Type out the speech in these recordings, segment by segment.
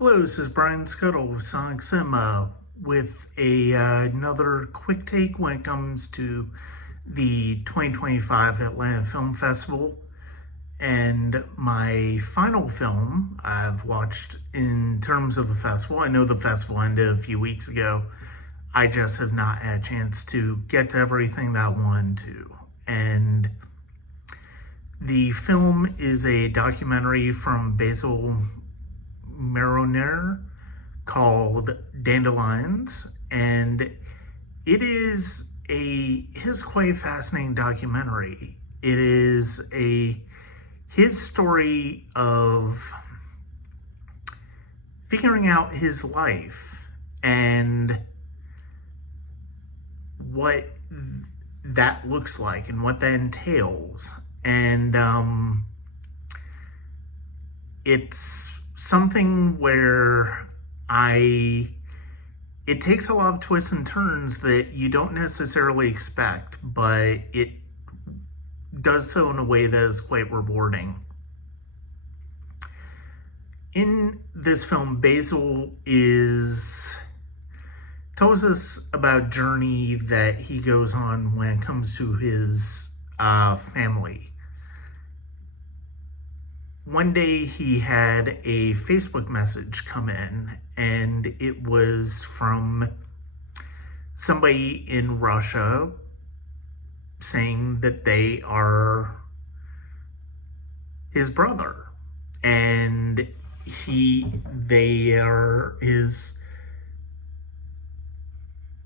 Hello, this is Brian Scuttle of Sonic Cinema with another quick take when it comes to the 2025 Atlanta Film Festival. And my final film I've watched in terms of the festival. I know the festival ended a few weeks ago. I just have not had a chance to get to everything that I wanted to. And the film is a documentary from Basil Mironer called Dandelions, and it is his quite fascinating documentary. It is his story of figuring out his life and what that looks like and what that entails. And it's something where it takes a lot of twists and turns that you don't necessarily expect, but it does so in a way that is quite rewarding. In this film, Basil tells us about a journey that he goes on when it comes to his family. One day he had a Facebook message come in, and it was from somebody in Russia saying that they are his brother, and they are his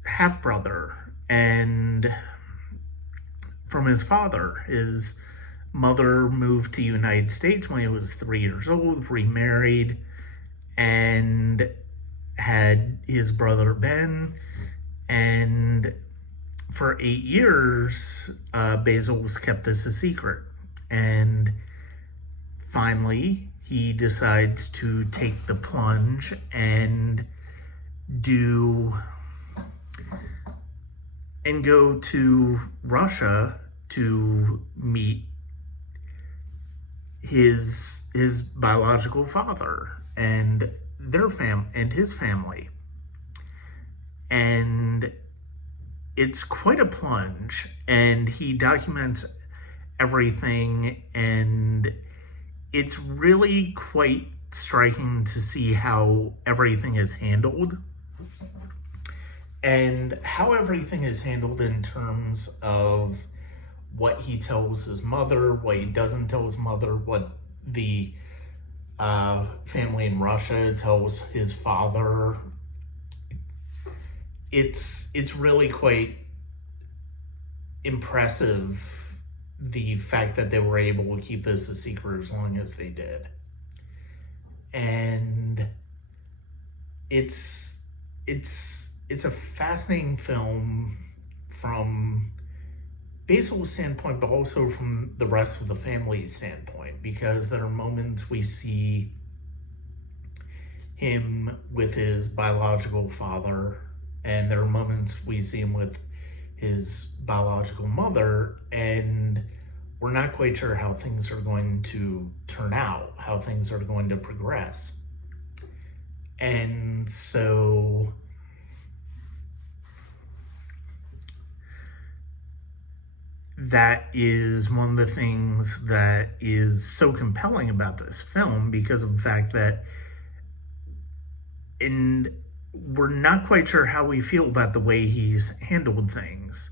half brother, and from his father. His mother moved to the United States when he was 3 years old, remarried, and had his brother Ben. And for 8 years, Basil's kept this a secret. And finally, he decides to take the plunge and go to Russia to meet his biological father and his family. And it's quite a plunge, and he documents everything, and it's really quite striking to see how everything is handled. And how everything is handled in terms of what he tells his mother, what he doesn't tell his mother, what the family in Russia tells his father. It's really quite impressive, the fact that they were able to keep this a secret as long as they did. And it's a fascinating film from Basil's standpoint, but also from the rest of the family's standpoint, because there are moments we see him with his biological father, and there are moments we see him with his biological mother, and we're not quite sure how things are going to turn out, how things are going to progress. And so that is one of the things that is so compelling about this film, because of the fact that we're not quite sure how we feel about the way he's handled things.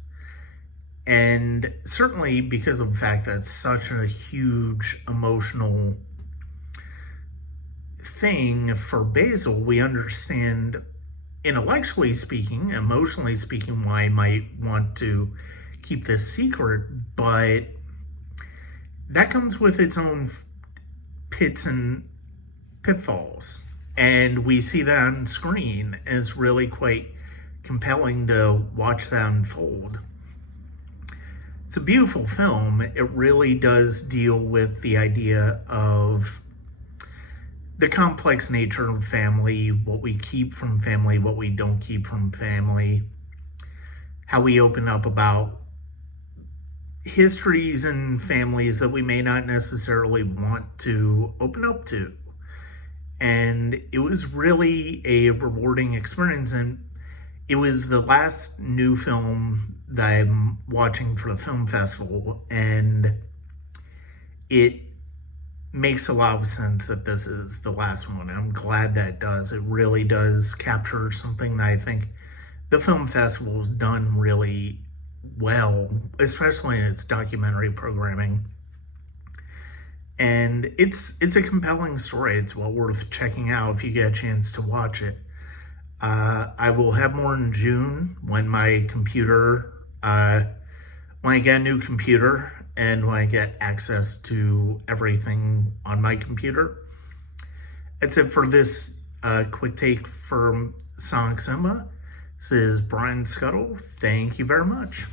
And certainly because of the fact that it's such a huge emotional thing for Basil, we understand, intellectually speaking, emotionally speaking, why he might want to keep this secret, but that comes with its own pits and pitfalls, and we see that on screen, and it's really quite compelling to watch that unfold. It's a beautiful film. It really does deal with the idea of the complex nature of family, what we keep from family, what we don't keep from family, how we open up about histories and families that we may not necessarily want to open up to. and it was really a rewarding experience. And it was the last new film that I'm watching for the film festival, and it makes a lot of sense that this is the last one. I'm glad that it does. It really does capture something that I think the film festival has done really well, especially in its documentary programming. And it's a compelling story. It's well worth checking out if you get a chance to watch it. I will have more in June when my computer, when I get a new computer and when I get access to everything on my computer. That's it for this quick take from Sonic Cinema. This is Brian Scuttle. Thank you very much.